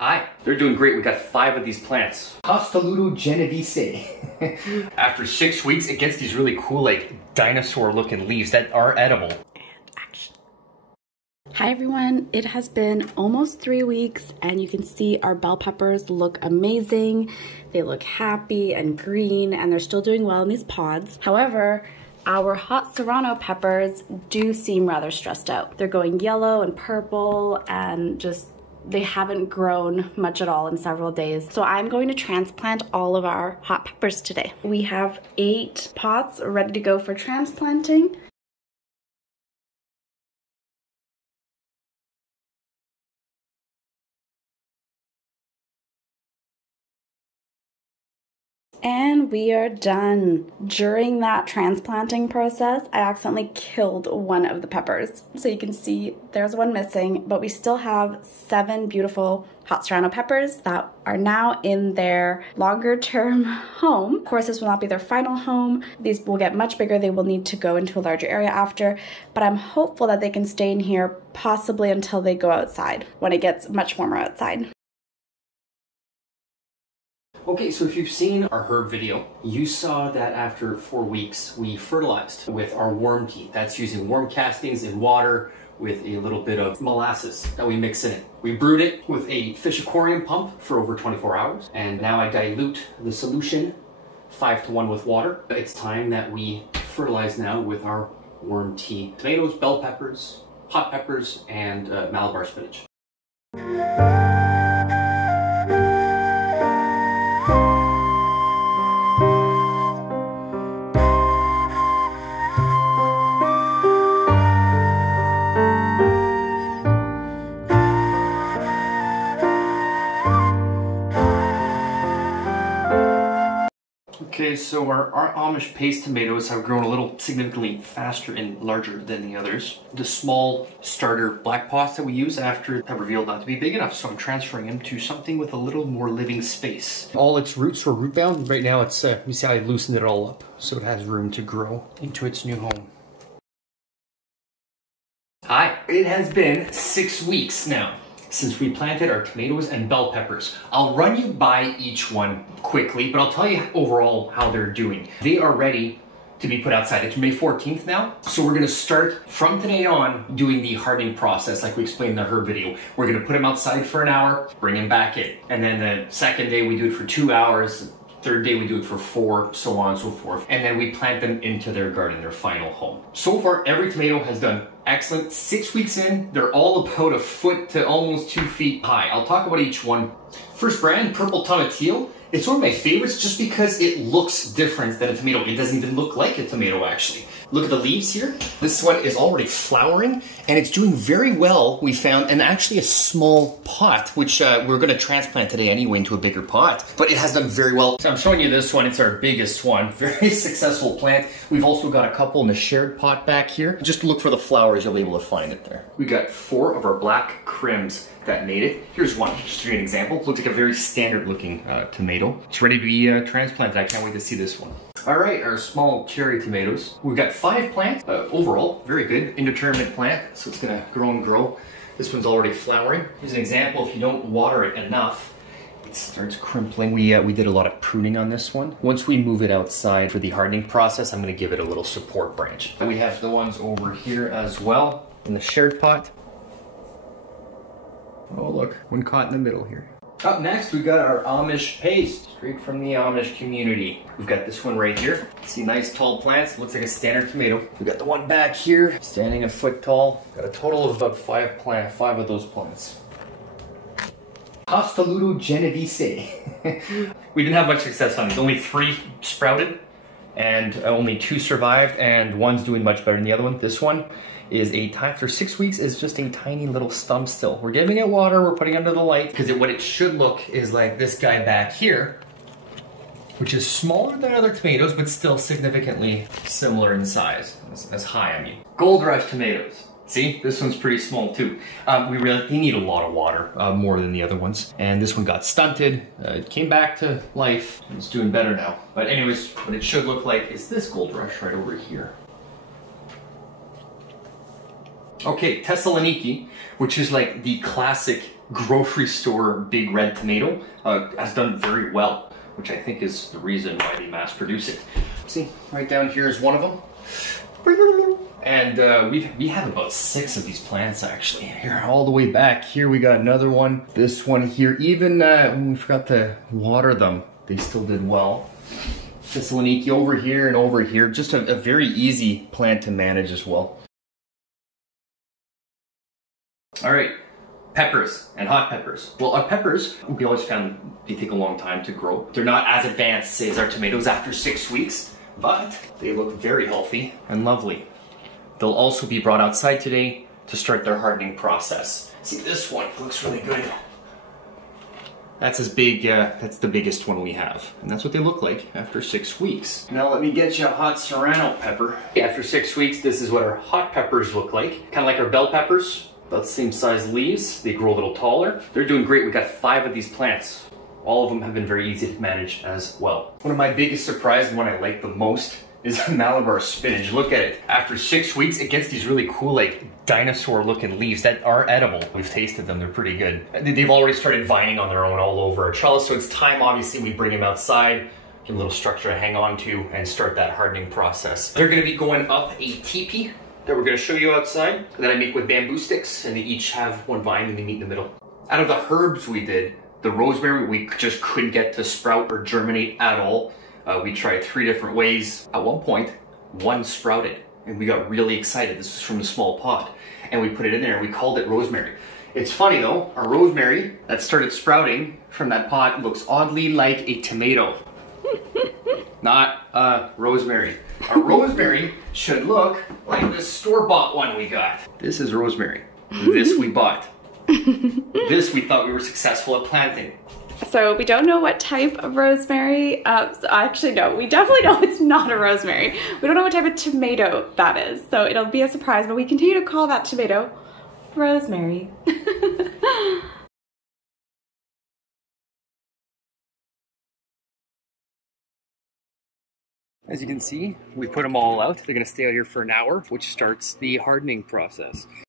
Hi. They're doing great. We got 5 of these plants. Costoluto Genovese. After 6 weeks, it gets these really cool, like, dinosaur-looking leaves that are edible. And action. Hi everyone, it has been almost 3 weeks and you can see our bell peppers look amazing. They look happy and green and they're still doing well in these pods. However, our hot Serrano peppers do seem rather stressed out. They're going yellow and purple and just they haven't grown much at all in several days. So I'm going to transplant all of our hot peppers today. We have 8 pots ready to go for transplanting. And we are done. During that transplanting process, I accidentally killed one of the peppers. So you can see there's one missing, but we still have 7 beautiful hot Serrano peppers that are now in their longer term home. Of course, this will not be their final home. These will get much bigger. They will need to go into a larger area after, but I'm hopeful that they can stay in here possibly until they go outside when it gets much warmer outside. Okay, so if you've seen our herb video, you saw that after 4 weeks, we fertilized with our worm tea. That's using worm castings in water with a little bit of molasses that we mix in it. We brewed it with a fish aquarium pump for over 24 hours, and now I dilute the solution 5:1 with water. It's time that we fertilize now with our worm tea. Tomatoes, bell peppers, hot peppers, and Malabar spinach. Okay, so our Amish Paste tomatoes have grown a little significantly faster and larger than the others. The small starter black pots that we use after have revealed not to be big enough, so I'm transferring them to something with a little more living space. All its roots were root bound. Right now it's, you see how I loosened it all up, so it has room to grow into its new home. Hi, it has been 6 weeks now since we planted our tomatoes and bell peppers. I'll run you by each one quickly, but I'll tell you overall how they're doing. They are ready to be put outside. It's May 14th now, so we're gonna start from today on doing the hardening process like we explained in the herb video. We're gonna put them outside for an hour, bring them back in. And then the second day we do it for 2 hours, third day we do it for 4, so on and so forth. And then we plant them into their garden, their final home. So far, every tomato has done excellent. 6 weeks in, they're all about 1 foot to almost 2 feet high. I'll talk about each one. First brand, Purple Tomatillo. It's one of my favorites just because it looks different than a tomato. It doesn't even look like a tomato, actually. Look at the leaves here. This one is already flowering, and it's doing very well, we found, and actually a small pot, which we're gonna transplant today anyway into a bigger pot, but it has done very well. So I'm showing you this one, it's our biggest one. Very successful plant. We've also got a couple in the shared pot back here. Just look for the flowers, you'll be able to find it there. We got 4 of our black Krims that made it. Here's one, just to give you an example. Looks like a very standard looking tomato. It's ready to be transplanted. I can't wait to see this one. All right, our small cherry tomatoes. We've got 5 plants overall, very good, indeterminate plant, so it's gonna grow and grow. This one's already flowering. Here's an example, if you don't water it enough, it starts crimpling. We did a lot of pruning on this one. Once we move it outside for the hardening process, I'm gonna give it a little support branch. And we have the ones over here as well in the shared pot. Oh look, one caught in the middle here. Up next, we got our Amish Paste, straight from the Amish community. We've got this one right here. See nice tall plants, looks like a standard tomato. We've got the one back here, standing 1 foot tall. Got a total of about 5 of those plants. Costoluto Genovese. We didn't have much success on these. Only 3 sprouted, and only 2 survived, and one's doing much better than the other one. This one is after 6 weeks, is just a tiny little stump still. We're giving it water, we're putting it under the light, because what it should look is like this guy back here, which is smaller than other tomatoes, but still significantly similar in size, as high, I mean. Gold Rush tomatoes. See, this one's pretty small too. They need a lot of water, more than the other ones. And this one got stunted, it came back to life, it's doing better now. But anyways, what it should look like is this Gold Rush right over here. Okay, Thessaloniki, which is like the classic grocery store big red tomato has done very well, which I think is the reason why they mass produce it. See, right down here is one of them. And we have about 6 of these plants actually. Here, all the way back here we got another one. This one here, even when we forgot to water them, they still did well. Thessaloniki over here and over here. Just a very easy plant to manage as well. All right, peppers and hot peppers. Well, our peppers, we always found they take a long time to grow. They're not as advanced, say, as our tomatoes after 6 weeks, but they look very healthy and lovely. They'll also be brought outside today to start their hardening process. See, this one looks really good. That's as big, that's the biggest one we have. And that's what they look like after 6 weeks. Now let me get you a hot Serrano pepper. After 6 weeks, this is what our hot peppers look like. Kind of like our bell peppers, about the same size leaves. They grow a little taller. They're doing great. We got 5 of these plants. All of them have been very easy to manage as well. One of my biggest surprises and one I like the most is Malabar spinach. Look at it. After 6 weeks, it gets these really cool, like, dinosaur-looking leaves that are edible. We've tasted them. They're pretty good. They've already started vining on their own all over our trellis, so it's time, obviously, we bring them outside, give them a little structure to hang on to, and start that hardening process. They're going to be going up a teepee that we're going to show you outside that I make with bamboo sticks, and they each have one vine and they meet in the middle. Out of the herbs we did, the rosemary we just couldn't get to sprout or germinate at all. We tried 3 different ways. At one point, one sprouted, and we got really excited. This was from a small pot, and we put it in there, and we called it rosemary. It's funny though, our rosemary that started sprouting from that pot looks oddly like a tomato. Not rosemary. Our rosemary should look like this store-bought one we got. This is rosemary. This we bought. This we thought we were successful at planting. So we don't know what type of rosemary, actually no, we definitely know it's not a rosemary. We don't know what type of tomato that is, so it'll be a surprise, but we continue to call that tomato rosemary. As you can see, we put them all out. They're gonna stay out here for an hour, which starts the hardening process.